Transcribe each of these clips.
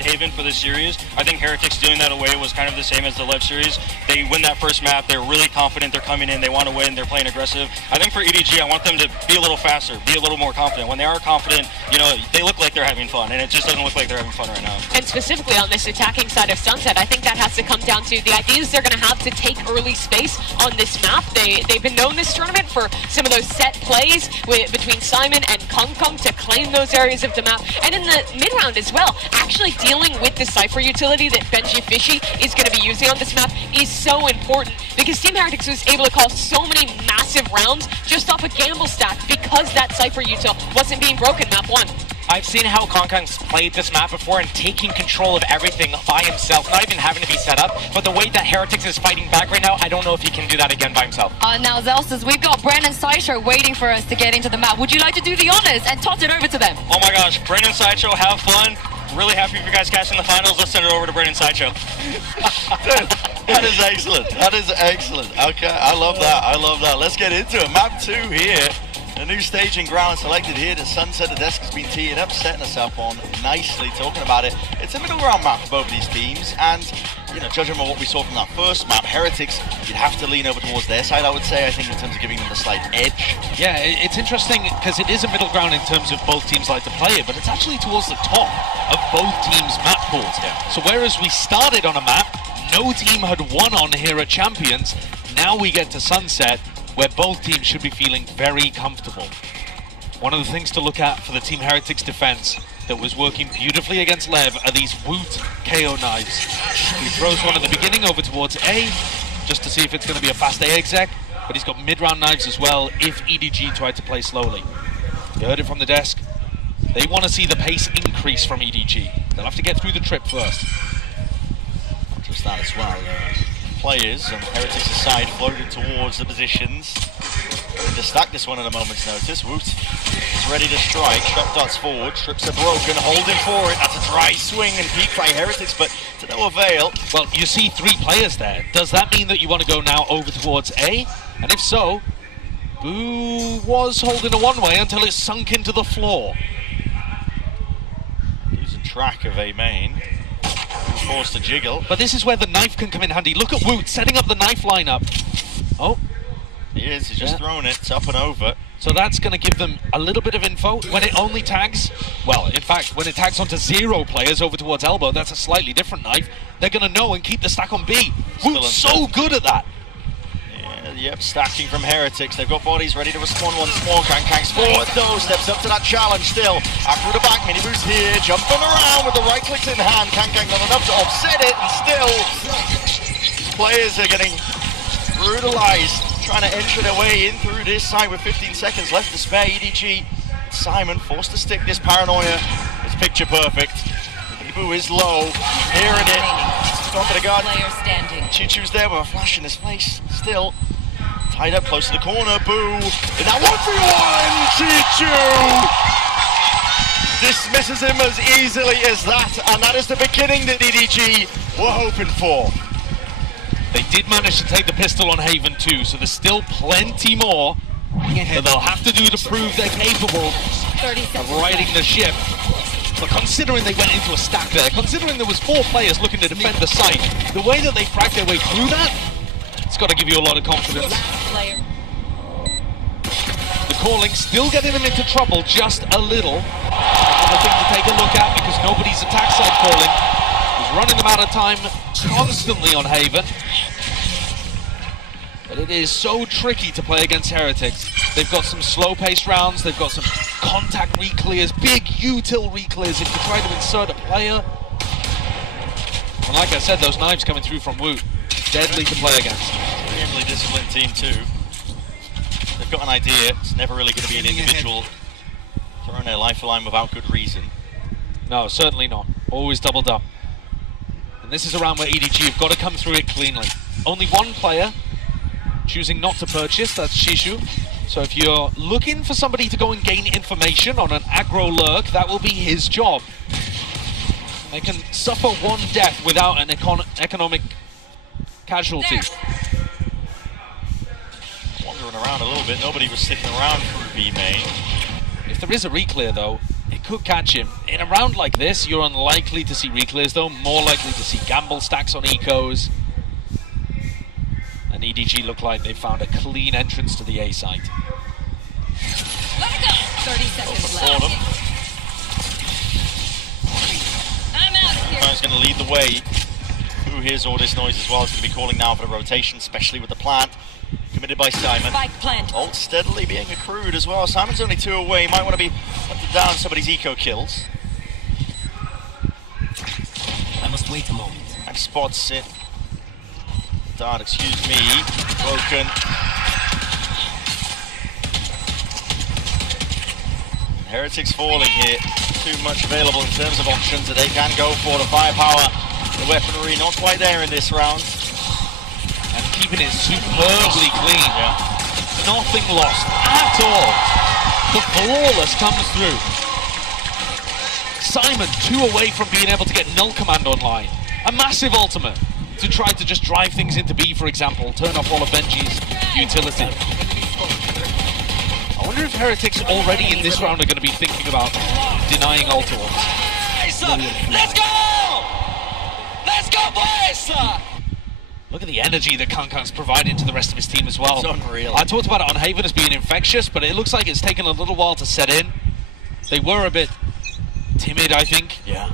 at Haven for this series. I think Heretics doing that away was kind of the same as the Lev series. They win that first map, they're really confident, they're coming in, they want to win, they're playing aggressive. I think for EDG, I want them to be a little faster, be a little more confident. When they are confident, you know, they look like they're having fun, and it just doesn't look like they're having fun right now. And specifically on this attacking side of Sunset, I think that has to come down to the ideas they're going to have to take early space on this map. They've been known this tournament for some of those set plays between Simon and Kung Kung to claim those areas of the map. And in the mid-round as well, actually dealing with the Cypher utility that Benji Fishy is going to be using on this map is so important, because Team Heretics was able to call so many massive rounds just off a gamble stack because that Cypher util wasn't being broken map 1. I've seen how Kong Kong's played this map before and taking control of everything by himself, not even having to be set up, but the way that Heretics is fighting back right now, I don't know if he can do that again by himself. Now Zelsas, we've got Brennan Sideshow waiting for us to get into the map. Would you like to do the honors and toss it over to them? Oh my gosh, Brennan Sideshow, have fun. Really happy for you guys catching the finals. Let's send it over to Brennan Sideshow. That is excellent. That is excellent. Okay, I love that. I love that. Let's get into it. Map 2 here. A new staging ground selected here to Sunset. The desk has been teed up, setting us up on nicely. Talking about it, it's a middle ground map for both of these teams, and you know, judging by what we saw from that first map, Heretics, you'd have to lean over towards their side, I would say. I think in terms of giving them the slight edge. Yeah, it's interesting because it is a middle ground in terms of both teams like to play it, but it's actually towards the top of both teams' map pools. Yeah. So whereas we started on a map, no team had won on here at Champions. Now we get to Sunset, where both teams should be feeling very comfortable. One of the things to look at for the Team Heretics defense that was working beautifully against Lev are these Woot KO knives. He throws one at the beginning over towards A, just to see if it's going to be a fast A exec, but he's got mid-round knives as well if EDG tried to play slowly. You heard it from the desk. They want to see the pace increase from EDG. They'll have to get through the trip first. Just that as well. Players on Heretics' side floated towards the positions. To stack this one at a moment's notice. Woot is ready to strike. Shot darts forward. Strips are broken. Holding for it. That's a dry swing and peek by Heretics, but to no avail. Well, you see 3 players there. Does that mean that you want to go now over towards A? And if so, Boo was holding a one-way until it sunk into the floor. Losing track of A main. Forced to jiggle. But this is where the knife can come in handy. Look at Woot setting up the knife lineup. Oh. He is, he's just thrown it, it's up and over. So that's going to give them a little bit of info. When it only tags, well, in fact, when it tags onto 0 players over towards elbow, that's a slightly different knife. They're going to know and keep the stack on B. Woot's so good at that. Yep, stacking from Heretics. They've got bodies ready to respond once more. Kang's forward though, steps up to that challenge still. After the back, mini boost here, jumping around with the right clicks in hand. Kang not enough to offset it, and still players are getting brutalized, trying to enter their way in through this side with 15 seconds left to spare. EDG, Simon forced to stick this paranoia. It's picture perfect. Boo is low, hearing it. Top of the guard. Chichu's there with a flash in his face. Still tied up close to the corner. Boo in that 1v1. Chichu dismisses him as easily as that, and that is the beginning that EDG were hoping for. They did manage to take the pistol on Haven too, so there's still plenty more that they'll have to do to prove they're capable of riding the ship. But considering they went into a stack there, considering there was 4 players looking to defend the site, the way that they fragged their way through that, it's got to give you a lot of confidence. The calling still getting them into trouble just a little. Another thing to take a look at, because nobody's attack side calling is running them out of time constantly on Haven. But it is so tricky to play against Heretics. They've got some slow-paced rounds, they've got some contact re-clears, big util re-clears if you try to insert a player. And like I said, those knives coming through from Woot, deadly to play against. Extremely disciplined team too. They've got an idea, it's never really going to be an individual throwing their life line without good reason. No, certainly not. Always doubled up. And this is a round where EDG have got to come through it cleanly. Only 1 player choosing not to purchase, that's Shishu. So if you're looking for somebody to go and gain information on an aggro lurk, that will be his job. They can suffer 1 death without an economic casualty. Wandering around a little bit, nobody was sticking around through B main. If there is a re-clear though, It could catch him. In a round like this, you're unlikely to see reclears though, more likely to see gamble stacks on ecos. And EDG look like they found a clean entrance to the A site. 30 seconds left. I'm out of here. He's going to lead the way. Who hears all this noise as well is going to be calling now for the rotation, especially with the plant. Committed by Simon. Spike plant. Ult steadily being accrued as well. Simon's only 2 away. Might want to be hunting down some of these eco kills. I must wait a moment. And spots it. Dart, excuse me. Broken. Heretics falling here. Too much available in terms of options that they can go for. The firepower, the weaponry, not quite there in this round. And keeping it superbly clean. Yeah. Nothing lost at all. The flawless comes through. Simon 2 away from being able to get null command online. A massive ultimate to try to just drive things into B, for example, turn off all of Benji's utility. I wonder if Heretics already in this round are going to be thinking about denying ultimates. Let's go! Let's go, boys! Look at the energy that Kankang's providing to the rest of his team as well. It's unreal. I talked about it on Haven as being infectious, but it looks like it's taken a little while to set in. They were a bit timid, I think. Yeah.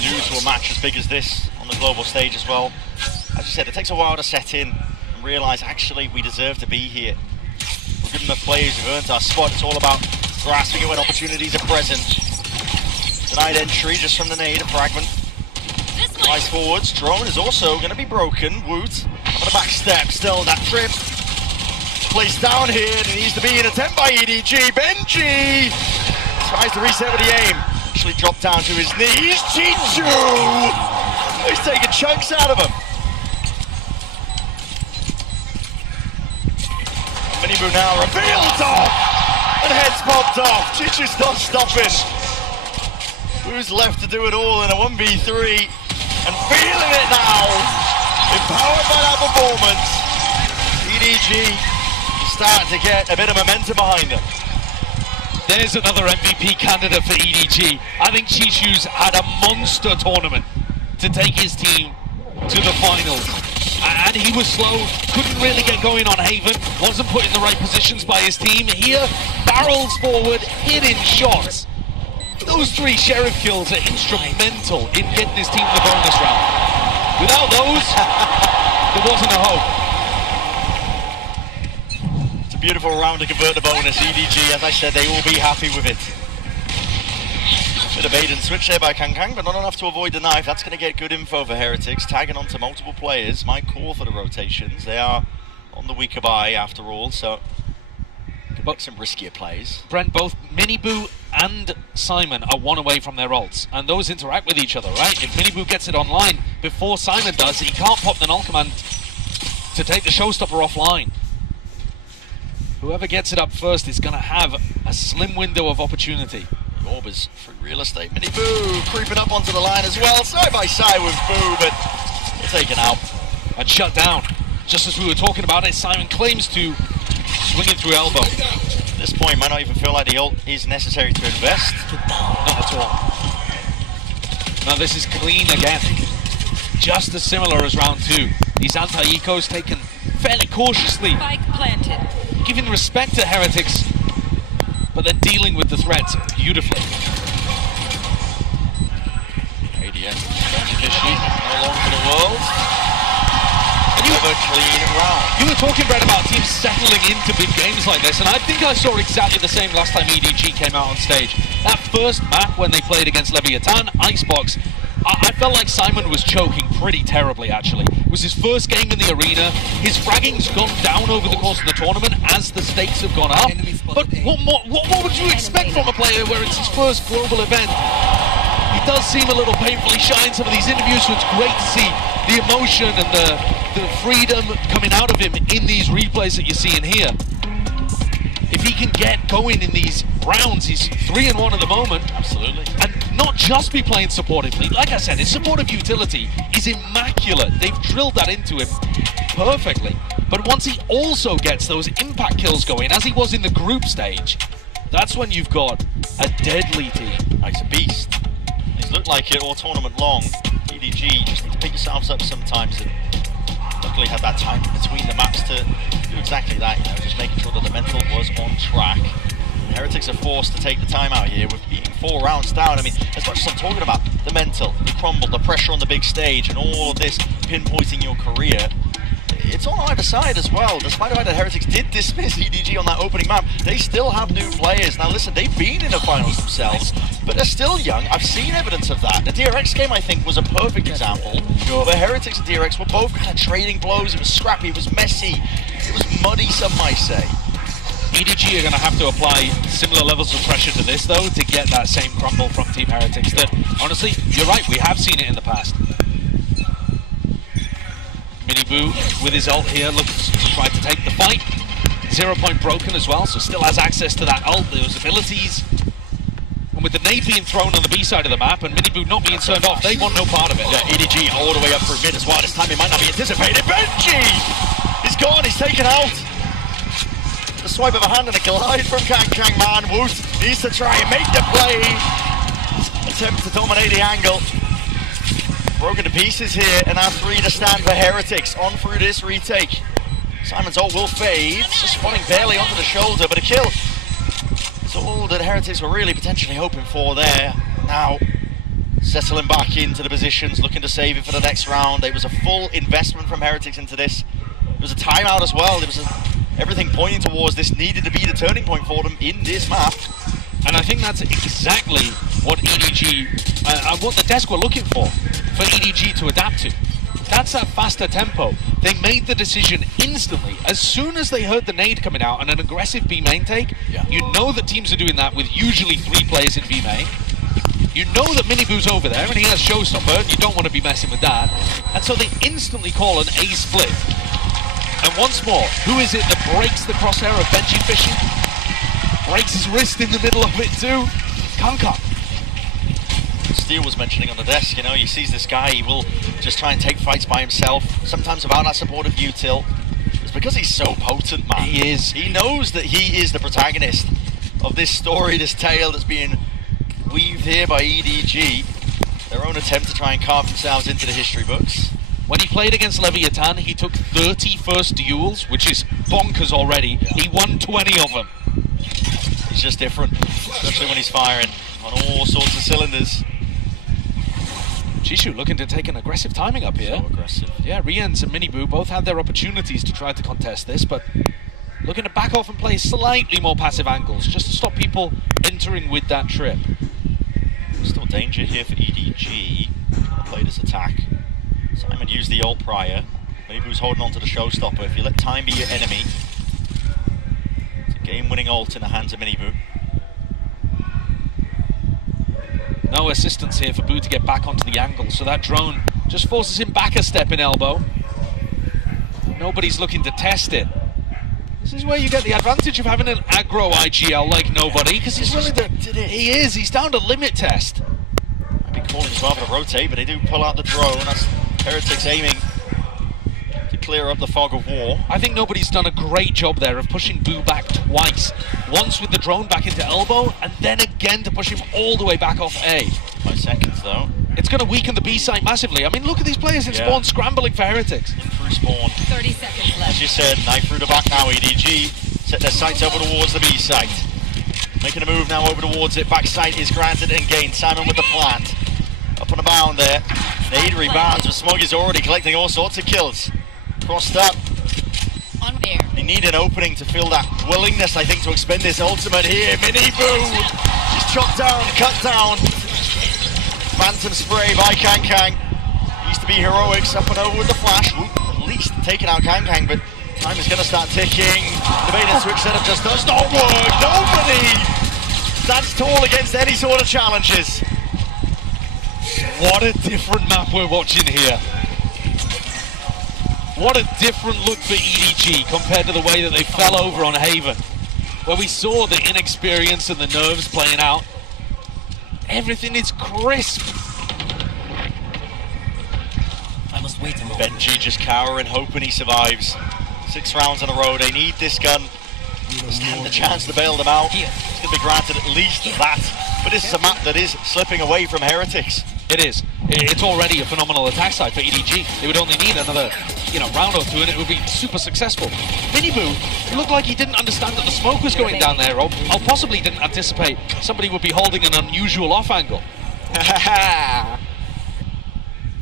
New to a match as big as this on the global stage as well. As you said, it takes a while to set in and realise actually we deserve to be here. We're good enough players, we've earned our spot. It's all about grasping it when opportunities are present. Denied entry just from the nade, a fragment. Nice forwards. Drone is also going to be broken. Woot on the back step. Still that trip. Placed down here. There needs to be an attempt by EDG. Benji tries to reset with the aim. Actually dropped down to his knees. Chichu! He's taking chunks out of him. Minibu now revealed off. And heads popped off. Chichu's not stopping. Who's left to do it all in a 1v3? And feeling it now. Empowered by that performance. EDG starting to get a bit of momentum behind them. There's another MVP candidate for EDG. I think Chichu's had a monster tournament to take his team to the finals. And he was slow, couldn't really get going on Haven, wasn't put in the right positions by his team. Here, barrels forward, hitting shots. Those 3 Sheriff kills are instrumental in getting his team the bonus round. Without those, there wasn't a hope. It's a beautiful round to convert the bonus. EDG, as I said, they will be happy with it. Bit of bait and switch there by Kankang, but not enough to avoid the knife. That's going to get good info for Heretics. Tagging onto multiple players. Might call for the rotations. They are on the weaker buy after all, so but some riskier plays. Brent, both Minibu and Simon are 1 away from their ults, and those interact with each other, right? If Minibu gets it online before Simon does, he can't pop the null command to take the showstopper offline. Whoever gets it up first is going to have a slim window of opportunity. Orb is free real estate. Minibu creeping up onto the line as well, side by side with Boo, but they're taken out. And shut down. Just as we were talking about it, Simon claims to swing it through elbow. At this point, might not even feel like the ult is necessary to invest. Not at all. Now this is clean again. Just as similar as round 2. These anti-ecos taken fairly cautiously. Spike planted. Giving respect to Heretics, but then dealing with the threats beautifully. ADN, no long for the world. Another clean round. You were talking, Brett, about teams settling into big games like this, and I think I saw exactly the same last time EDG came out on stage. That first map when they played against Leviathan, Icebox, I felt like Simon was choking pretty terribly, actually. It was his first game in the arena. His fragging's gone down over the course of the tournament as the stakes have gone up. But what would you expect from a player where it's his first global event? He does seem a little painfully shy in some of these interviews, so it's great to see the emotion and the freedom coming out of him in these replays that you're seeing here. If he can get going in these rounds, he's 3-1 at the moment. Absolutely. And not just be playing supportively. Like I said, his supportive utility is immaculate. They've drilled that into him perfectly. But once he also gets those impact kills going, as he was in the group stage, that's when you've got a deadly team. He's a beast. He's looked like it all tournament long. EDG just need to pick yourselves up sometimes, and luckily had that time between the maps to do exactly that, you know, just making sure that the mental was on track. Heretics are forced to take the time out here with being 4 rounds down. I mean, as much as I'm talking about the mental, the crumble, the pressure on the big stage, and all of this pinpointing your career, it's on either side as well. Despite the fact that Heretics did dismiss EDG on that opening map, they still have new players. Now listen, they've been in the finals themselves, but they're still young. I've seen evidence of that. The DRX game, I think, was a perfect example where Heretics and DRX were both kind of trading blows. It was scrappy, it was messy, it was muddy, some might say. EDG are going to have to apply similar levels of pressure to this, though, to get that same crumble from Team Heretics that, honestly, you're right, we have seen it in the past. Miniboo with his ult here looks to try to take the fight. 0 point broken as well, so still has access to that ult, those abilities. And with the nade being thrown on the B side of the map and Miniboo not being turned off, they want no part of it. Yeah, EDG all the way up through mid as well. This time it might not be anticipated. Benji! He's gone, he's taken out. The swipe of a hand and a glide from Kang man. Woot needs to try and make the play. Attempt to dominate the angle. Broken to pieces here, and now 3 to stand for Heretics on through this retake. Simon's ult will fade, just spotting barely onto the shoulder, but a kill. It's all that Heretics were really potentially hoping for there. Now, settling back into the positions, looking to save it for the next round. It was a full investment from Heretics into this. It was a timeout as well. It was everything pointing towards this needed to be the turning point for them in this map. And I think that's exactly what EDG, what the desk were looking for EDG to adapt to. That's that faster tempo. They made the decision instantly. As soon as they heard the nade coming out and an aggressive B main take, you know that teams are doing that with usually 3 players in B main. You know that Miniboo's over there and he has Showstopper, and you don't want to be messing with that. And so they instantly call an A split. And once more, who is it that breaks the crosshair of Benji fishing? Breaks his wrist in the middle of it too. Kanka. Steel was mentioning on the desk, you know, he sees this guy, he will just try and take fights by himself, sometimes without that support of util. It's because he's so potent, man. He is. He knows that he is the protagonist of this story, this tale that's being weaved here by EDG. Their own attempt to try and carve themselves into the history books. When he played against Leviathan, he took 30 first duels, which is bonkers already. He won 20 of them. He's just different, especially when he's firing on all sorts of cylinders. Jishu looking to take an aggressive timing up here. So aggressive. Yeah, Riens and Miniboo both had their opportunities to try to contest this, but looking to back off and play slightly more passive angles, just to stop people entering with that trip. Still danger here for EDG. Trying to play this attack. Simon used the ult prior. Miniboo's holding on to the showstopper. If you let time be your enemy, it's a game-winning ult in the hands of Miniboo. No assistance here for Boo to get back onto the angle, so that drone just forces him back a step in elbow. Nobody's looking to test it. This is where you get the advantage of having an aggro IGL like nobody, because he's really he's down to limit test. Might be calling as well for the rotate, but they do pull out the drone. That's Heretics aiming to clear up the fog of war. I think nobody's done a great job there of pushing Boo back twice. Once with the drone back into elbow, and then again to push him all the way back off A. 5 seconds though. It's going to weaken the B site massively. I mean, look at these players in spawn scrambling for Heretics. In through spawn. 30 seconds left. As you said, knife through the back now. EDG set their sights over towards the B site. Making a move now over towards it. Back sight is granted and gained. Simon with the plant. Up on the bound there. Nade rebounds, but Smog is already collecting all sorts of kills. Crossed up. On there. They need an opening to feel that willingness, I think, to expend this ultimate here. Miniboo! She's chopped down, cut down. Phantom spray by Kang. Used to be heroics, up and over with the flash. Ooh, at least taking out Kang, but time is going to start ticking. The bait and switch setup just does not work. Nobody stands tall against any sort of challenges. What a different map we're watching here. What a different look for EDG compared to the way that they fell over on Haven, where we saw the inexperience and the nerves playing out. Everything is crisp. I must wait a moment. Benji just cowering, hoping he survives. 6 rounds in a row. They need this gun. Stand the chance to bail them out. It's going to be granted at least that. But this is a map that is slipping away from Heretics. It is. It's already a phenomenal attack side for EDG. They would only need another, round or two, and it would be super successful. Miniboo, it looked like he didn't understand that the smoke was going down there, or possibly didn't anticipate somebody would be holding an unusual off angle.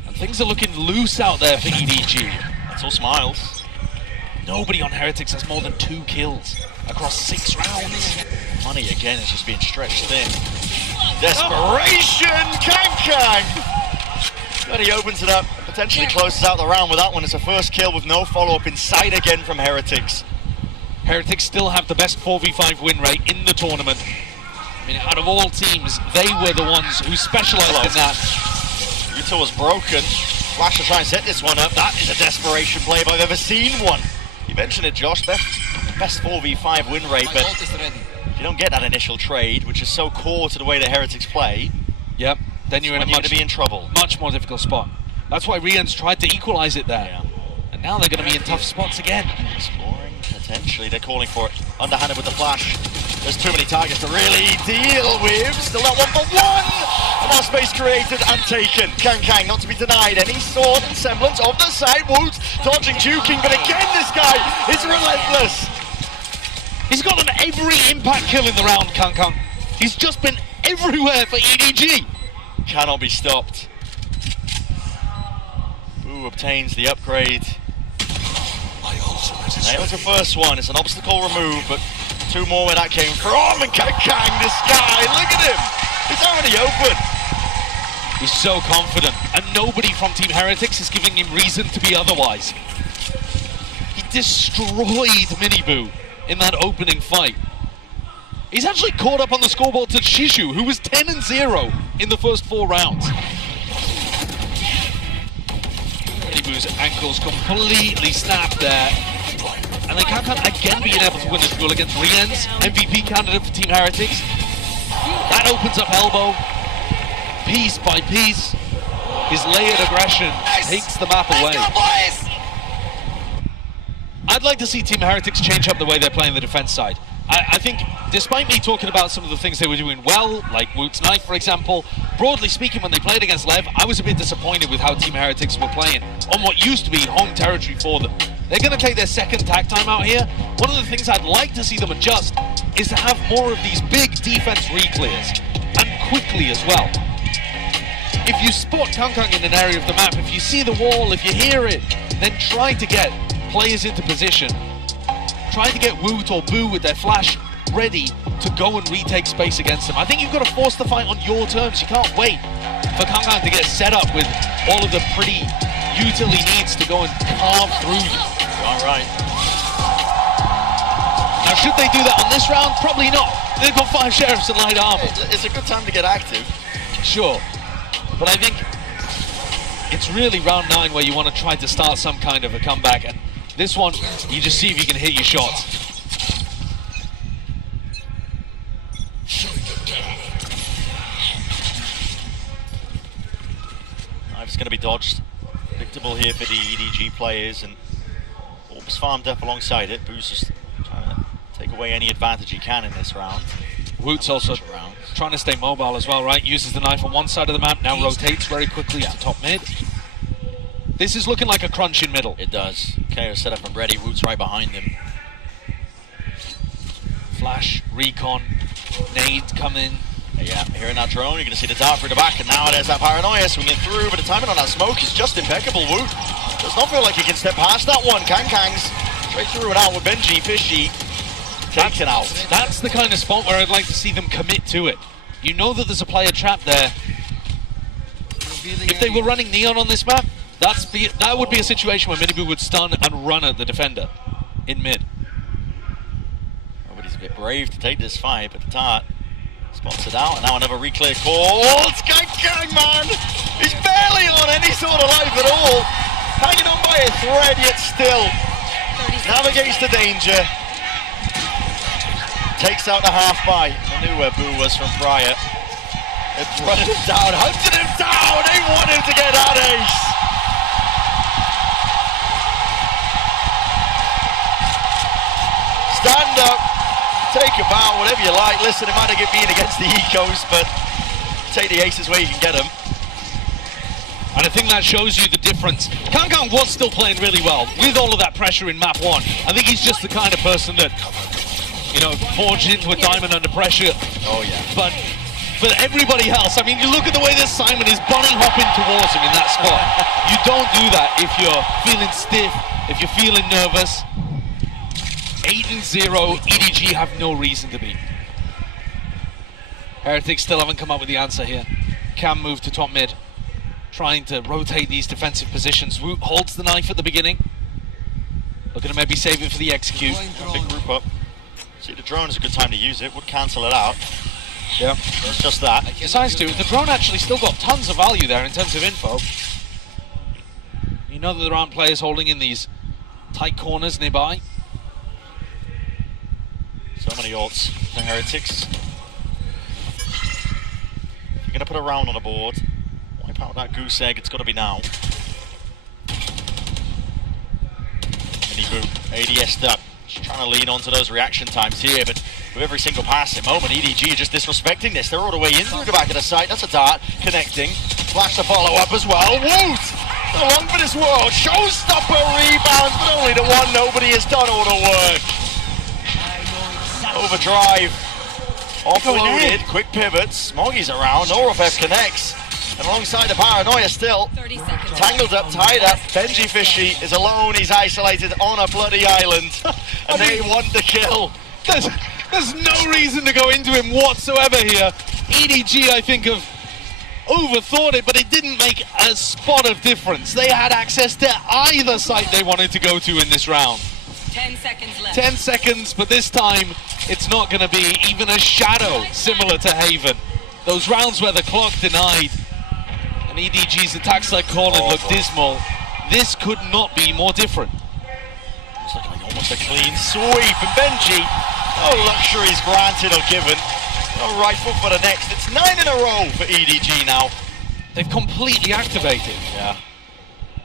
And things are looking loose out there for EDG. That's all smiles. Nobody on Heretics has more than 2 kills across 6 rounds. Money again is just being stretched thin. Desperation! Kang! But he opens it up, potentially closes out the round with that one. It's a first kill with no follow-up inside again from Heretics. Heretics still have the best 4v5 win rate in the tournament. I mean, out of all teams, they were the ones who specialized in that. Utah was broken. Flash to try and set this one up. That is a desperation play if I've ever seen one. You mentioned it, Josh. Best 4v5 win rate, but if you don't get that initial trade, which is so core to the way the Heretics play, yep, then you're going to be in trouble. Much more difficult spot. That's why Rian's tried to equalize it there. Yeah. And now they're going to be in tough spots again. Exploring, potentially. They're calling for it. Underhanded with the flash. There's too many targets to really deal with. Still that 1-for-1. More space created and taken. Kang not to be denied any sort and semblance of the side. Woods dodging, juking, but again this guy is relentless. He's got them every impact kill in the round, Kang. He's just been everywhere for EDG. Cannot be stopped. Boo obtains the upgrade. Nails the first one. It's an obstacle removed, but 2 more where that came from. And Kang, this guy, look at him. He's already open. He's so confident, and nobody from Team Heretics is giving him reason to be otherwise. He destroyed Miniboo in that opening fight. He's actually caught up on the scoreboard to Shishu, who was 10-0 in the first 4 rounds. Miniboo's ankles completely snapped there. And then Kang again being able to win this duel against Rian's MVP candidate for Team Heretics. That opens up elbow, piece by piece. His layered aggression takes the map away. I'd like to see Team Heretics change up the way they're playing the defense side. I think, despite me talking about some of the things they were doing well, like Woot's knife, for example, broadly speaking, when they played against Lev, I was a bit disappointed with how Team Heretics were playing on what used to be home territory for them. They're going to take their second tag time out here. One of the things I'd like to see them adjust is to have more of these big defense re-clears, and quickly as well. If you spot Kang in an area of the map, if you see the wall, if you hear it, then try to get players into position. Try to get Woot or Boo with their flash ready to go and retake space against them. I think you've got to force the fight on your terms. You can't wait for Kang to get set up with all of the pretty util he needs to go and carve through you. All right. Now, should they do that on this round? Probably not. They've got 5 sheriffs and light armor. It's a good time to get active. Sure. But I think it's really round 9 where you want to try to start some kind of a comeback. And this one, you just see if you can hit your shots. Knife's going to be dodged. Predictable here for the EDG players, and Orb's farmed up alongside it. Boo's just trying to take away any advantage he can in this round. Woot's also trying to stay mobile as well, right? Uses the knife on one side of the map, now rotates very quickly to top mid. This is looking like a crunch in middle. It does. KO set up and ready. Woot's right behind him. Flash, recon, nade coming. Yeah, here in that drone, you're going to see the dart through the back, and now there's that paranoia swinging through, but the timing on that smoke is just impeccable. Woot does not feel like he can step past that one. Kang's straight through and out with Benji. Fishy takes it out. That's the kind of spot where I'd like to see them commit to it. You know that there's a player trapped there. If they were running Neon on this map, that would be a situation where Miniboo would stun and run at the defender in mid. Nobody's a bit brave to take this fight, but the Tart spots it out, and now another re-clear call. It's Kang, man! He's barely on any sort of life at all. Hanging on by a thread, yet still navigates the danger. Takes out the half-buy. I knew where Boo was from prior. It's running him down, hunted him down! They want him to get that ace! break about, whatever you like. Listen, it might have been against the Ecos, but take the aces where you can get them. And I think that shows you the difference. Kankan was still playing really well with all of that pressure in map 1. I think he's just the kind of person that, you know, forged into a diamond under pressure. Oh yeah. But for everybody else, I mean, you look at the way that Simon is bunny hopping towards him in that spot. You don't do that if you're feeling stiff, if you're feeling nervous. 8-0, EDG have no reason to be. Heretics still haven't come up with the answer here. Cam move to top mid, trying to rotate these defensive positions. Woot holds the knife at the beginning. Looking to maybe save it for the execute. Big group up. See, the drone is a good time to use it. Would cancel it out. Yeah. It's just that. Besides, the drone actually still got tons of value there in terms of info. You know that there aren't players holding in these tight corners nearby. So many ults for Heretics. If you're going to put a round on the board, wipe out that goose egg, it's got to be now. Mini boot, ADS'd up. Just trying to lean onto those reaction times here, but with every single pass at moment, EDG are just disrespecting this. They're all the way in through the back of the site. That's a dart, connecting. Flash the follow-up as well. Woot! The long for this world. Showstopper rebounds, but only the one. Nobody has done all the work. Overdrive. Offloaded, quick pivots. Smoggy's around. Norofef connects. And alongside the Paranoia still. 30 seconds. Tangled up, tied up. Benji Fishy is alone. He's isolated on a bloody island. And they want the kill. There's no reason to go into him whatsoever here. EDG, I think, have overthought it, but it didn't make a spot of difference. They had access to either site they wanted to go to in this round. 10 seconds left. 10 seconds, but this time it's not going to be even a shadow similar to Haven. Those rounds where the clock denied and EDG's attack side calling looked dismal. This could not be more different. It's like almost a clean sweep, and Benji, no luxuries granted or given. No rifle for the next. It's 9 in a row for EDG now. They've completely activated. Yeah.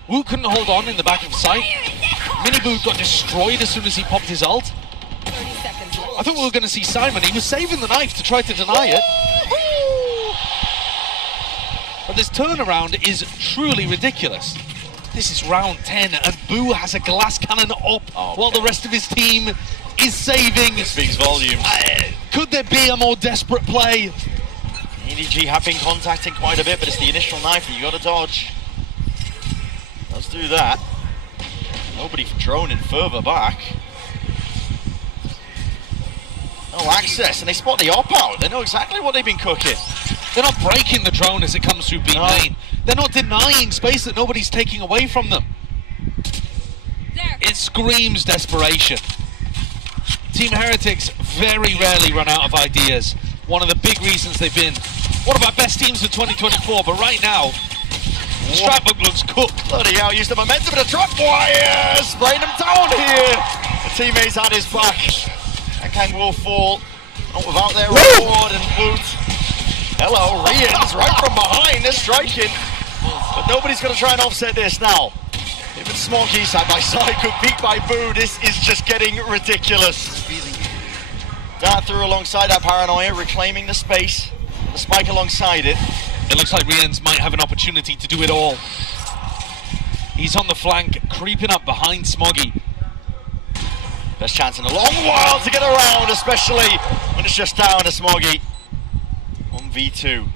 Wu couldn't hold on in the back of sight. Miniboot got destroyed as soon as he popped his ult. 30 seconds left. I thought we were going to see Simon. He was saving the knife to try to deny it. But this turnaround is truly ridiculous. This is round 10 and Boo has a glass cannon up while the rest of his team is saving. It speaks volumes. Could there be a more desperate play? EDG have been contacting quite a bit, but it's the initial knife that you got to dodge. Let's do that. Nobody droning further back. No access, and they spot the op out. They know exactly what they've been cooking. They're not breaking the drone as it comes through B lane. They're not denying space that nobody's taking away from them. It screams desperation. Team Heretics very rarely run out of ideas. One of the big reasons they've been one of our best teams of 2024, but right now, Stratbook looks cooked. Bloody hell, used the momentum of the trap wires, spraying them down here. The teammates had his back. And Kang will fall, not without their reward and boot. Hello, Rian's right from behind, they're striking. But nobody's going to try and offset this now. Even Smoggy side by side, good peek by Boo. This is just getting ridiculous. Dart through alongside that Paranoia, reclaiming the space. The spike alongside it. It looks like Rian's might have an opportunity to do it all. He's on the flank, creeping up behind Smoggy. Best chance in a long while to get around, especially when it's just down to Smoggy. 1v2.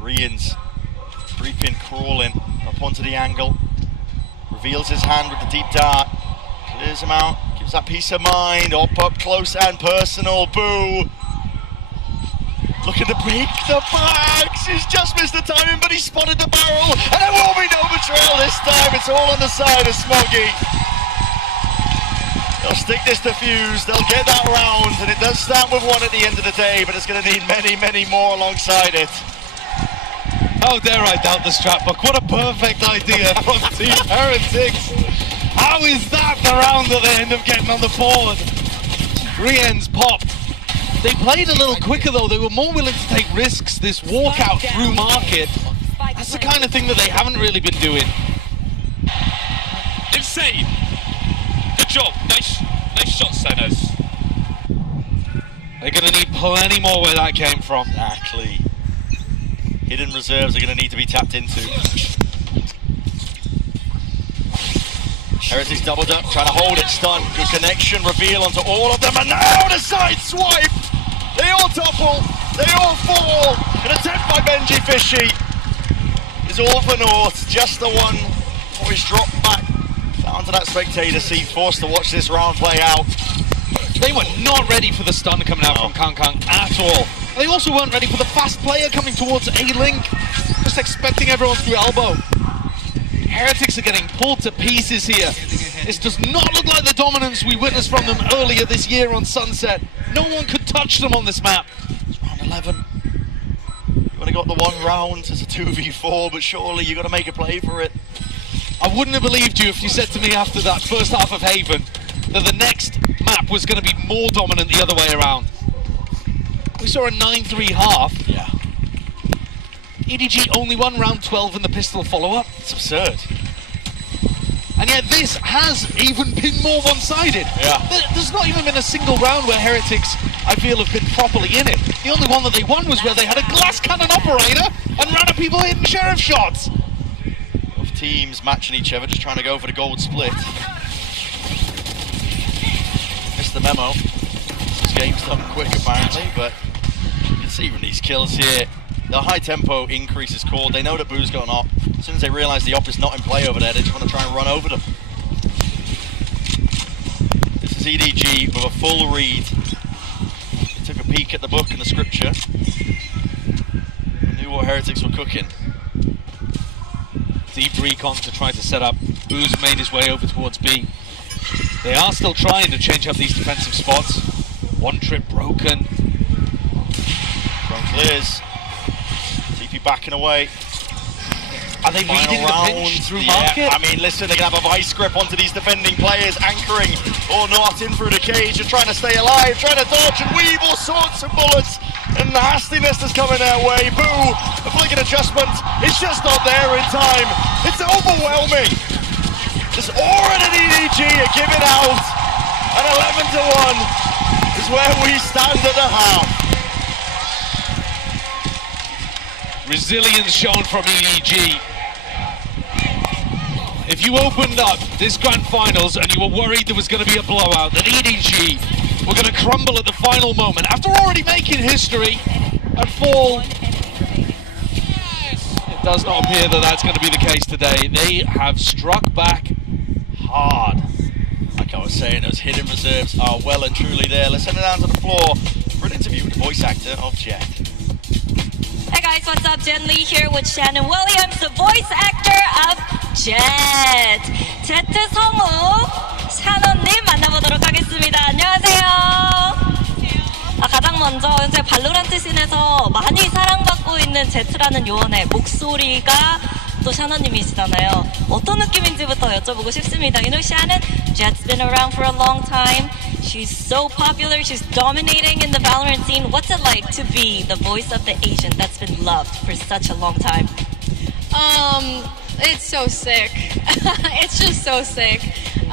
Rian's creeping, crawling up onto the angle. Reveals his hand with the deep dart. Clears him out, gives that peace of mind. Up close and personal. Boo. Looking to break the bags. He's just missed the timing, but he spotted the barrel. And there will be no betrayal this time. It's all on the side of Smoggy. They'll stick this to fuse, they'll get that round, and it does start with one at the end of the day, but it's going to need many, many more alongside it. How dare I doubt the Stratbook? What a perfect idea from Team Heretics. How is that the round that they end up getting on the board? Rian's pop. They played a little quicker though, they were more willing to take risks, this walkout through market. That's the kind of thing that they haven't really been doing. Insane! Good job, nice shot, Senos. They're going to need plenty more where that came from. Exactly. Hidden reserves are going to need to be tapped into. Heretics doubled up, trying to hold it, stun. Good connection, reveal onto all of them, and now the side swipe! They all topple, they all fall. An attempt by Benji Fishy is all for naught. Just the one boys drop back down to that spectator seat, forced to watch this round play out. They were not ready for the stun coming out from Kang at all. They also weren't ready for the fast player coming towards A-Link, just expecting everyone through elbow. Heretics are getting pulled to pieces here. This does not look like the dominance we witnessed from them earlier this year on Sunset. No one could touch them on this map. It's round 11. You only got the one round as a 2v4, but surely you got to make a play for it. I wouldn't have believed you if you said to me after that first half of Haven that the next map was going to be more dominant the other way around. We saw a 9-3 half. Yeah. EDG only won round 12 in the pistol follow-up. It's absurd. And yet this has even been more one-sided. Yeah. There's not even been a single round where Heretics, I feel, have been properly in it. The only one that they won was where they had a glass cannon operator and ran at people hitting sheriff shots. Both teams matching each other, just trying to go for the gold split. Missed the memo. This game's done quick apparently, but you can see from these kills here, the high tempo increase is called. They know that Boo's going up. As soon as they realise the op is not in play over there, they just want to try and run over them. This is EDG with a full read. They took a peek at the book and the scripture. They knew what Heretics were cooking. Deep recon to try to set up. Boo's made his way over towards B. They are still trying to change up these defensive spots. One trip broken. Front clears. TP backing away. Are they leading the pinch through market? I mean, listen, they can have a vice grip onto these defending players, anchoring or not in through the cage and trying to stay alive, trying to dodge and weave all sorts of bullets. And the nastiness is coming their way. Boo, a flicking adjustment. It's just not there in time. It's overwhelming. This aura at EDG are giving out. And 11-1 is where we stand at the half. Resilience shown from EDG. If you opened up this grand finals and you were worried there was going to be a blowout, that EDG were going to crumble at the final moment after already making history and fall, it does not appear that that's going to be the case today. They have struck back hard. Like I was saying, those hidden reserves are well and truly there. Let's send it down to the floor for an interview with the voice actor of Jet. Hey guys, what's up? Jen Lee here with Shannon Williams, the voice actor of Jet. 제트 성우 샤넌님 만나보도록 하겠습니다. 안녕하세요. 가장 먼저 현재 발로란트 씬에서 많이 사랑받고 있는 제트라는 요원의 목소리가 또 샤넌님이시잖아요. 어떤 느낌인지부터 여쭤보고 싶습니다. You know, Shannon, Jet's been around for a long time. She's so popular, she's dominating in the Valorant scene. What's it like to be the voice of the Asian that's been loved for such a long time? It's so sick. It's just so sick.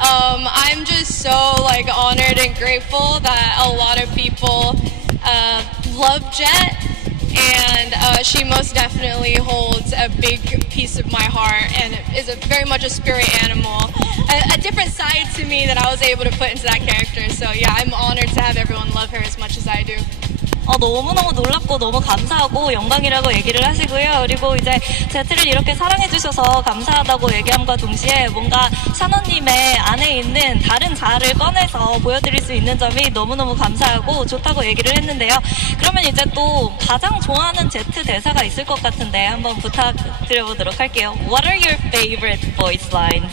I'm just so like honored and grateful that a lot of people love Jet, and she most definitely holds a big piece of my heart and is very much a spirit animal. A different side to me that I was able to put into that character. So yeah, I'm honored to have everyone love her as much as I do. 너무너무 놀랍고 너무 감사하고 영광이라고 얘기를 하시고요. 그리고 이제 제트를 이렇게 사랑해주셔서 감사하다고 얘기함과 동시에 뭔가 샤넌님의 안에 있는 다른 자아를 꺼내서 보여드릴 수 있는 점이 너무너무 감사하고 좋다고 얘기를 했는데요. 그러면 이제 또 가장 좋아하는 제트 대사가 있을 것 같은데 한번 부탁드려보도록 할게요. What are your favorite voice lines?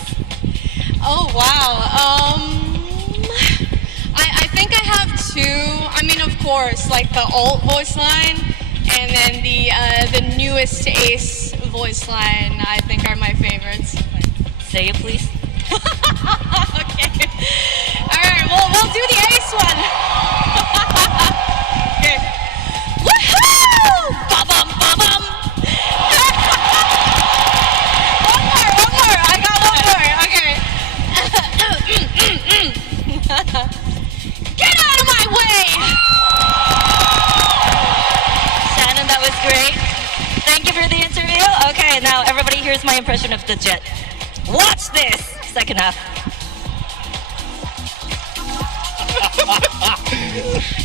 Oh wow. I think I have two. I mean, of course, like the alt voice line, and then the newest Ace voice line. I think are my favorites. Say it, please. Okay. All right. We'll do the Ace one. Okay. Woohoo! Ba-bum, ba-bum. One more. I got one more. Okay. Get out of my way! is my impression of the Jet. Watch this second half.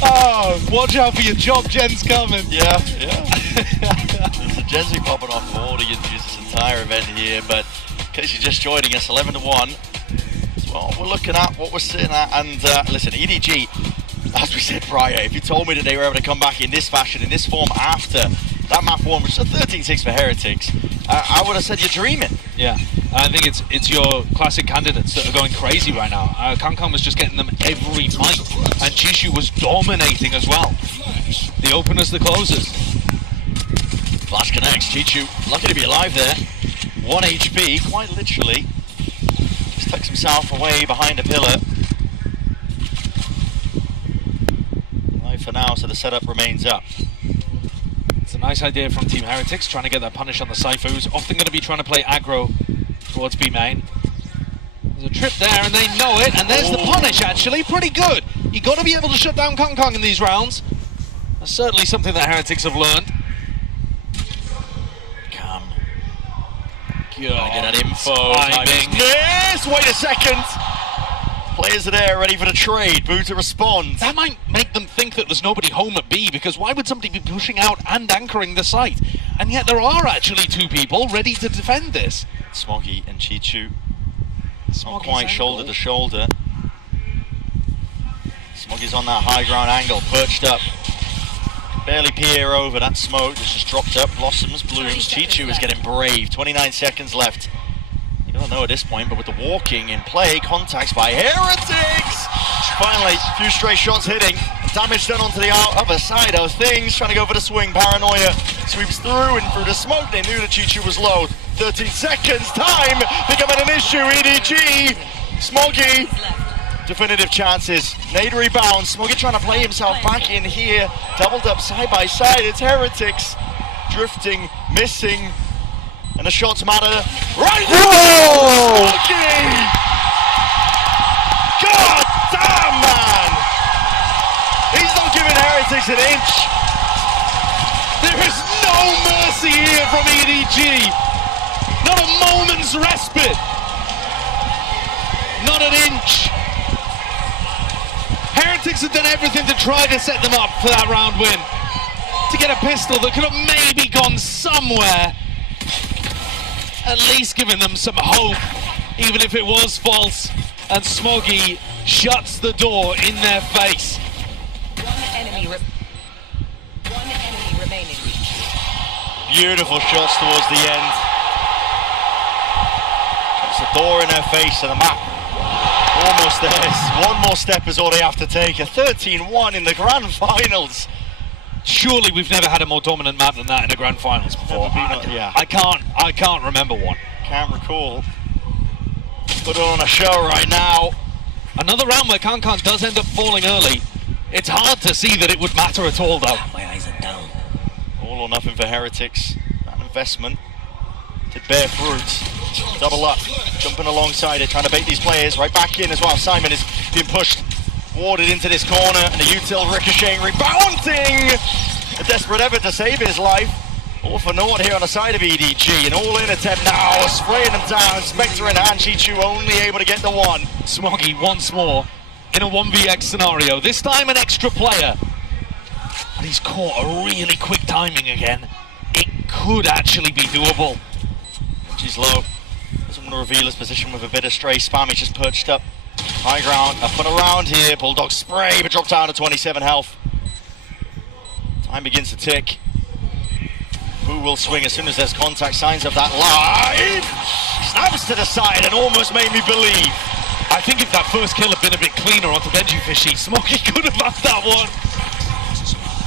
Oh, watch out for your job, Jen's coming. Yeah. There's a Jenzy popping off for all the injuries this entire event here, but in case you're just joining us, 11-1. Well, we're looking at what we're sitting at, and listen, EDG, as we said prior, if you told me that they were able to come back in this fashion, in this form after that map one, which is a 13-6 for Heretics, I would have said you're dreaming. Yeah, I think it's your classic candidates that are going crazy right now. Kankan was just getting them every fight, and Chishu was dominating as well. The openers, the closers. Flash connects, Chichu, lucky to be alive there. 1 HP, quite literally. Just tucks himself away behind a pillar. Alive for now, so the setup remains up. It's a nice idea from Team Heretics, trying to get that punish on the Cypher, who's often going to be trying to play aggro towards B main. There's a trip there, and they know it, and there's the punish, actually. Pretty good. You got to be able to shut down Kong in these rounds. That's certainly something that Heretics have learned. Get that info. Timing. Yes! Wait a second! Players are there, ready for the trade. Boo to respond. That might make them think that there's nobody home at B, because why would somebody be pushing out and anchoring the site? And yet there are actually two people ready to defend this. Smoggy and Chichu. Not quite shoulder to shoulder. Smoggy's on that high ground angle, perched up. Barely peer over that smoke that's just dropped up. Blossoms, blooms. Chichu is getting brave. 29 seconds left. You don't know at this point, but with the walking in play, contacts by Heretics. Finally, a few stray shots hitting. Damage done onto the other side of things. Trying to go for the swing. Paranoia sweeps through and through the smoke. They knew that Chichu was low. 13 seconds. Time becoming an issue. EDG. Smoggy. Definitive chances. Nade rebound. Smoggy trying to play himself back in here. Doubled up side by side. It's Heretics. Drifting, missing. And the shots matter. Right now! Smoggy! God damn, man! He's not giving Heretics an inch. There is no mercy here from EDG. Not a moment's respite. Not an inch. Heretics have done everything to try to set them up for that round win. To get a pistol that could have maybe gone somewhere. At least giving them some hope, even if it was false. And Smoggy shuts the door in their face. One enemy remaining. Beautiful shots towards the end. Shuts the door in their face and the map. Almost there. One more step is all they have to take. A 13-1 in the grand finals. Surely we've never had a more dominant map than that in the grand finals before. I can't remember one. Can't recall. Put on a show right now. Another round where Kankan does end up falling early. It's hard to see that it would matter at all, though. My eyes are down. All or nothing for Heretics. That investment did bear fruit. Double up, jumping alongside it, trying to bait these players right back in as well. Simon is being pushed, warded into this corner, and the util ricocheting, rebounding. A desperate effort to save his life. All for naught here on the side of EDG. An all-in attempt now, spraying them down. Spectre in hand, Chichu only able to get the one. Smoggy once more in a 1vx scenario. This time an extra player. But he's caught a really quick timing again. It could actually be doable. She's low. Doesn't want to reveal his position with a bit of stray spam. He's just perched up. High ground, up and around here. Bulldog spray, but dropped down to 27 health. Time begins to tick. Who will swing as soon as there's contact? Signs of that live. Snaps to the side and almost made me believe. I think if that first kill had been a bit cleaner onto Benji Fishy, Smoggy could have had that one.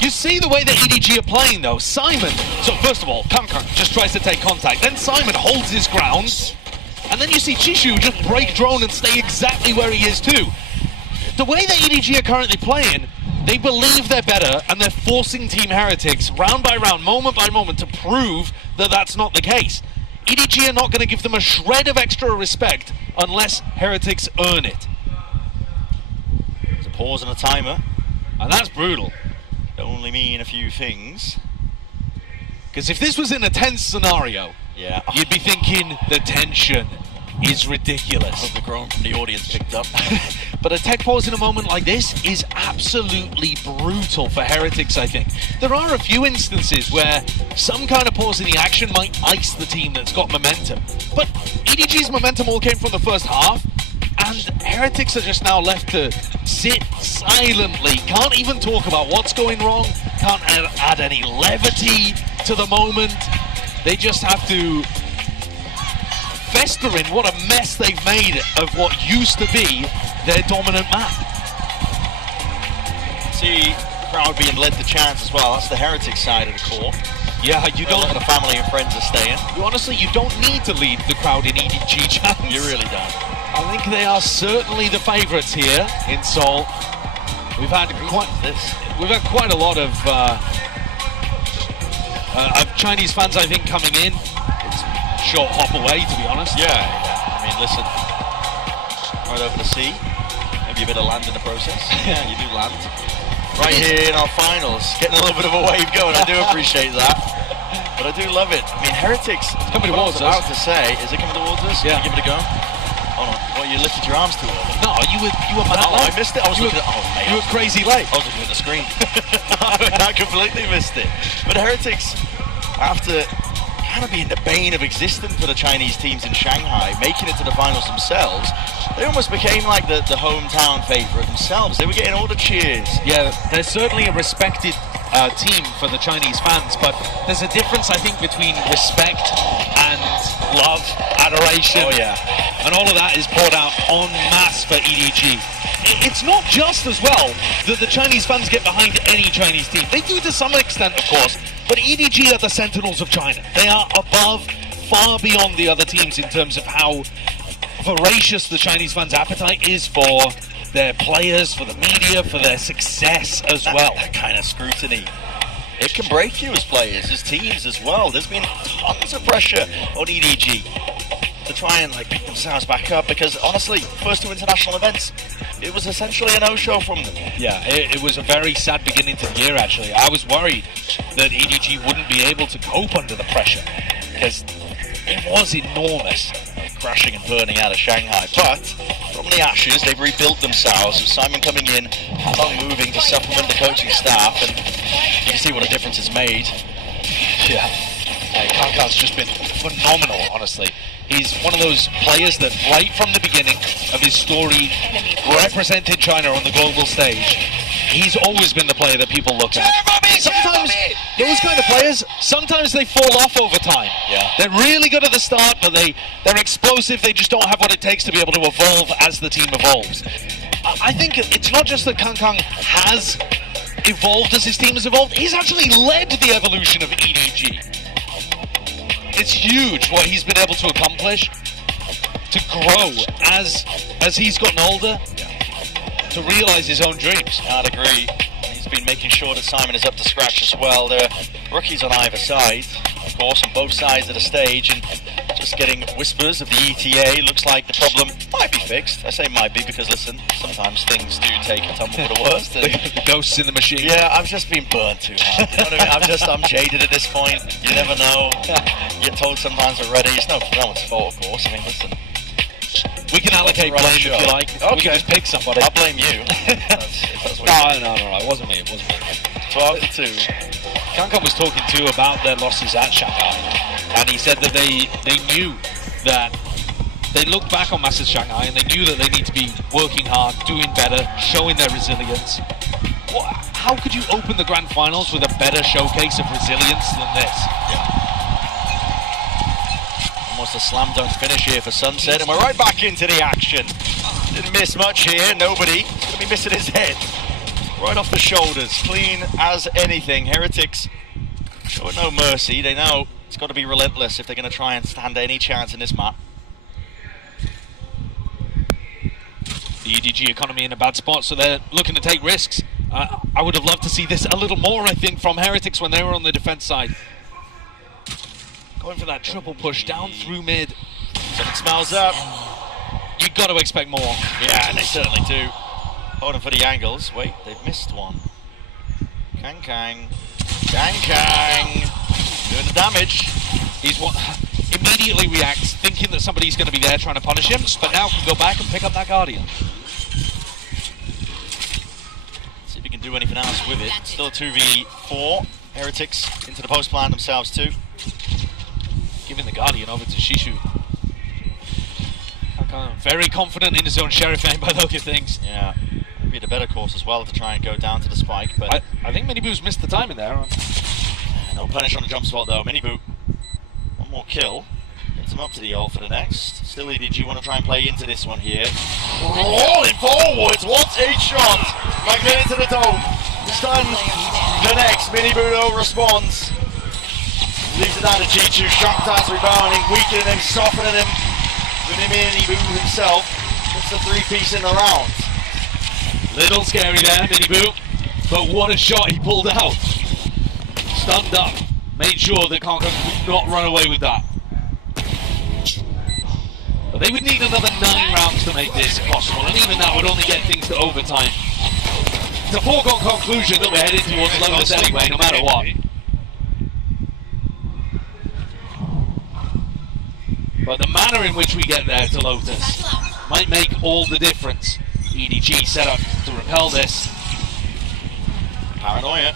You see the way that EDG are playing though. Simon, so first of all, Kankan just tries to take contact, then Simon holds his ground, and then you see Chishu just break drone and stay exactly where he is too. The way that EDG are currently playing, they believe they're better, and they're forcing Team Heretics round by round, moment by moment, to prove that that's not the case. EDG are not going to give them a shred of extra respect unless Heretics earn it. There's a pause and a timer. And that's brutal. Only mean a few things. Because if this was in a tense scenario, Yeah. You'd be thinking the tension is ridiculous. The groan from the audience picked up. But a tech pause in a moment like this is absolutely brutal for Heretics, I think. There are a few instances where some kind of pause in the action might ice the team that's got momentum. But EDG's momentum all came from the first half, and Heretics are just now left to sit silently. Can't even talk about what's going wrong, can't add any levity to the moment. They just have to fester in what a mess they've made of what used to be their dominant map. See, crowd being led to chance as well. That's the Heretics side of the court. Yeah, you A lot don't. of the family and friends are staying. Honestly, you don't need to lead the crowd in EDG chance. You really don't. I think they are certainly the favourites here in Seoul. We've had quite a lot of Chinese fans, I think, coming in. It's a short hop away, to be honest. Yeah. I mean, listen, right over the sea. Maybe a bit of land in the process. Yeah, you do land. Right here in our finals, getting a little bit of a wave going. I do appreciate that. But I do love it. I mean, Heretics, coming what I was towards us. about to say, is it coming towards us? Yeah. Can you give it a go? Hold on. What, you lifted your arms too early? No, you were mad Oh, late. I missed it. I was looking at, mate, You were crazy late. I was looking at the screen. I completely missed it. But Heretics, after kind of being the bane of existence for the Chinese teams in Shanghai, making it to the finals themselves, they almost became like the hometown favourite themselves. They were getting all the cheers. Yeah, they're certainly a respected team for the Chinese fans, but there's a difference, I think, between respect and love, adoration. Oh, yeah. And all of that is poured out en masse for EDG. It's not just as well that the Chinese fans get behind any Chinese team. They do to some extent, of course, but EDG are the sentinels of China. They are above, far beyond the other teams in terms of how voracious the Chinese fans' appetite is for their players, for the media, for their success as well. That kind of scrutiny, it can break you as players, as teams as well. There's been tons of pressure on EDG to try and pick themselves back up, because honestly, first two international events, it was essentially a no-show from them. Yeah, it was a very sad beginning to the year, actually. I was worried that EDG wouldn't be able to cope under the pressure, because it was enormous. Crashing and burning out of Shanghai, but from the ashes they've rebuilt themselves, with Simon coming in, Kong moving to supplement the coaching staff, and you can see what a difference it's made. Yeah, Kankan's just been phenomenal, honestly. He's one of those players that right from the beginning of his story represented China on the global stage, he's always been the player that people look at. Sometimes those kind of players, sometimes they fall off over time. Yeah. They're really good at the start, but they're explosive. They just don't have what it takes to be able to evolve as the team evolves. I think it's not just that Kankang has evolved as his team has evolved, he's actually led the evolution of EDG. It's huge what he's been able to accomplish, to grow as he's gotten older, to realise his own dreams. I'd agree. He's been making sure that Simon is up to scratch as well. There are rookies on either side, of course, on both sides of the stage, and just getting whispers of the ETA. Looks like the problem might be fixed. I say might be because, listen, sometimes things do take a tumble for the worst. And the ghosts in the machine. yeah, I've just been burnt too hard. You know what I mean? I'm jaded at this point. You never know. You're told sometimes already. It's no one's fault, of course. I mean, listen. We can allocate blame if you like. Okay. We can just pick somebody. I'll blame you. That's what No, it wasn't me. 12-2. Kankan was talking too about their losses at Shanghai, and he said that they knew that they looked back on Masters Shanghai and they knew that they need to be working hard, doing better, showing their resilience. How could you open the Grand Finals with a better showcase of resilience than this? Almost a slam dunk finish here for Sunset, and we're right back into the action. Didn't miss much here, nobody. He's gonna be missing his head. Right off the shoulders, clean as anything. Heretics showing no mercy. They know it's got to be relentless if they're going to try and stand any chance in this map. The EDG economy in a bad spot, so they're looking to take risks. I would have loved to see this a little more, I think, from Heretics when they were on the defense side. Going for that triple push down through mid. Something smells up. You've got to expect more. Yeah, they certainly do. Holding for the angles. Wait, they've missed one. Kang. Doing the damage. In immediately reacts, thinking that somebody's going to be there trying to punish him, but now can go back and pick up that Guardian. See if he can do anything else with it. Still a 2v4. Heretics into the post plant themselves too. Giving the Guardian over to Shishu. Very confident in his own Sheriff aim by the look of things. Yeah, maybe the better course as well to try and go down to the spike, but I think Miniboo's missed the timing there. No punish on the jump spot though. Miniboo, one more kill. Gets him up to the ult for the next. Still EDG want to try and play into this one here. Rolling forwards, what a shot! Magnet into the dome. Stun the next. Miniboo though responds. Leaves it down to Chichu. Shock dice rebounding, weakening him, softening him. Miniboo himself puts the 3-piece in the round. Little scary there, Miniboo, but what a shot he pulled out. Stunned up, made sure that Concon would not run away with that. But they would need another 9 rounds to make this possible, and even that would only get things to overtime. It's a foregone conclusion that we're heading towards Lotus anyway, no matter what. But the manner in which we get there to Lotus might make all the difference. EDG set up to repel this. Paranoia.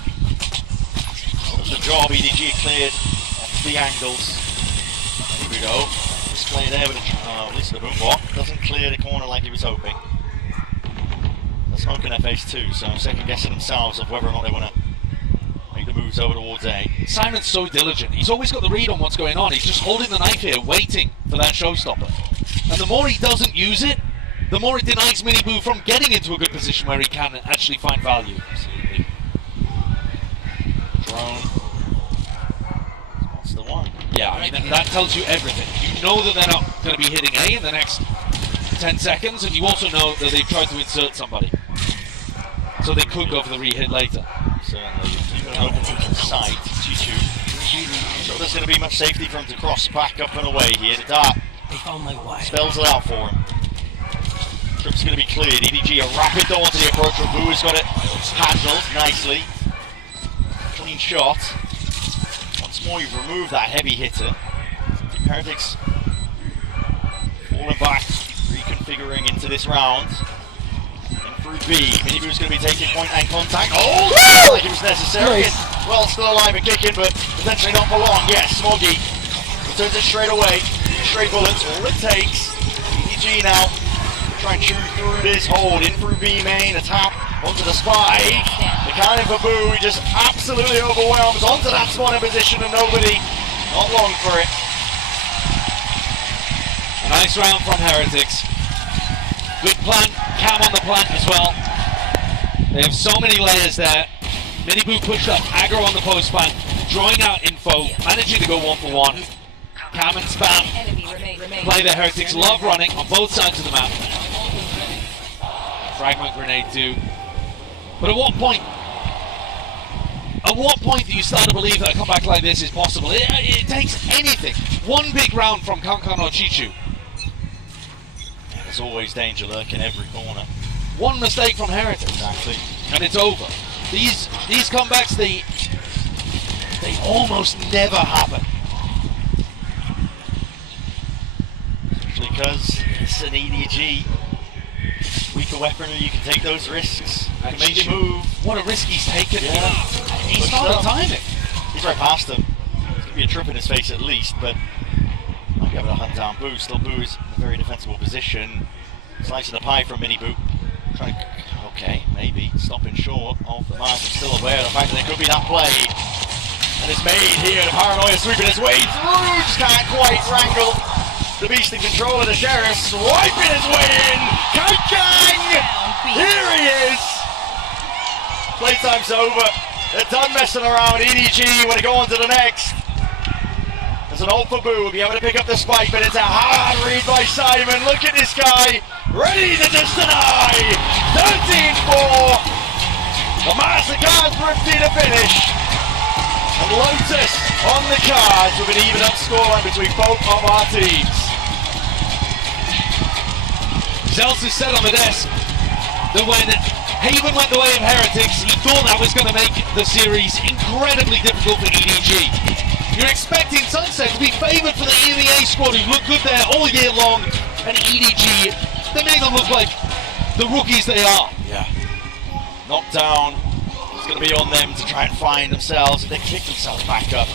That's the job. EDG cleared off the angles. Here we go. Just play there with at least the boombox. Doesn't clear the corner like he was hoping. They're smoking their face too, so second guessing themselves of whether or not they want to make the moves over towards A. Simon's so diligent. He's always got the read on what's going on. He's just holding the knife here, waiting for that showstopper. And the more he doesn't use it, the more it denies Miniboo from getting into a good position where he can actually find value. Absolutely. Drone. That's the one. Yeah, I mean, that tells you everything. You know that they're not going to be hitting A in the next 10 seconds, and you also know that they've tried to insert somebody. So they could go for the re-hit later. Certainly. Even an open sight. Chichu. So there's going to be much safety for him to cross back up and away here. The dart spells it out for him. Trip's going to be cleared. EDG a rapid door to the approach. Boo has got it handled nicely. Clean shot. Once more you've removed that heavy hitter. Heretics falling back, reconfiguring into this round. In through B. Miniboo's going to be taking point and contact. Oh, like it was necessary. Nice. Well, still alive and kicking, but potentially not for long. Yes, Smoggy returns it straight away. Straight bullets, all it takes. EDG now. Try and chew through this hold, in through B main, a tap onto the spike. The cannon for Boo, he just absolutely overwhelms onto that spawning position and nobody, not long for it. A nice round from Heretics. Good plant, Cam on the plant as well. They have so many layers there. Miniboo pushed up, aggro on the post plant, drawing out info, managing to go 1-for-1. Cam and Spam play the Heretics love running on both sides of the map. Fragment grenade too. But at what point do you start to believe that a comeback like this is possible? It takes anything. One big round from Kankan or Chichu. There's always danger lurking every corner. One mistake from Heretics. Exactly. And it's over. These comebacks, they almost never happen. Because it's an EDG. Weaker weaponry, you can take those risks. You can make a move. What a risk he's taken. Yeah. He's not on timing. He's right past him. There's going to be a trip in his face at least, but might be able to hunt down Boo. Still Boo is in a very defensible position. Slicing the pie from Miniboo. Okay, maybe. Stopping short of the mark. Still aware of the fact that there could be that play. And it's made here. The Paranoia sweeping his way through. Just can't quite wrangle the beast in control of the Sheriff, swiping his way in. Kang! Here he is. Playtime's over. They're done messing around. EDG want to go on to the next. There's an ult for Boo. Will be able to pick up the spike, but it's a hard read by Simon. Look at this guy, ready to just deny. 13-4. The Massacre's thrifty to finish. And Lotus on the cards with an even up scoreline between both of our teams. Zels has said on the desk that when Haven went the way of Heretics, he thought that was going to make the series incredibly difficult for EDG. You're expecting Sunset to be favoured for the EMEA squad who've looked good there all year long, and EDG, they make them look like the rookies they are. Yeah. Knocked down. It's going to be on them to try and find themselves, and they kick themselves back up.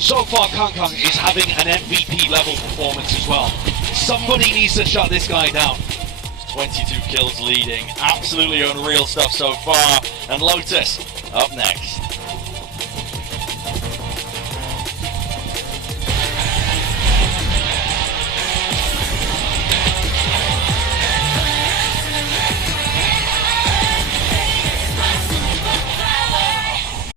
So far, Kang is having an MVP level performance as well. Somebody needs to shut this guy down. 22 kills leading. Absolutely unreal stuff so far. And Lotus up next.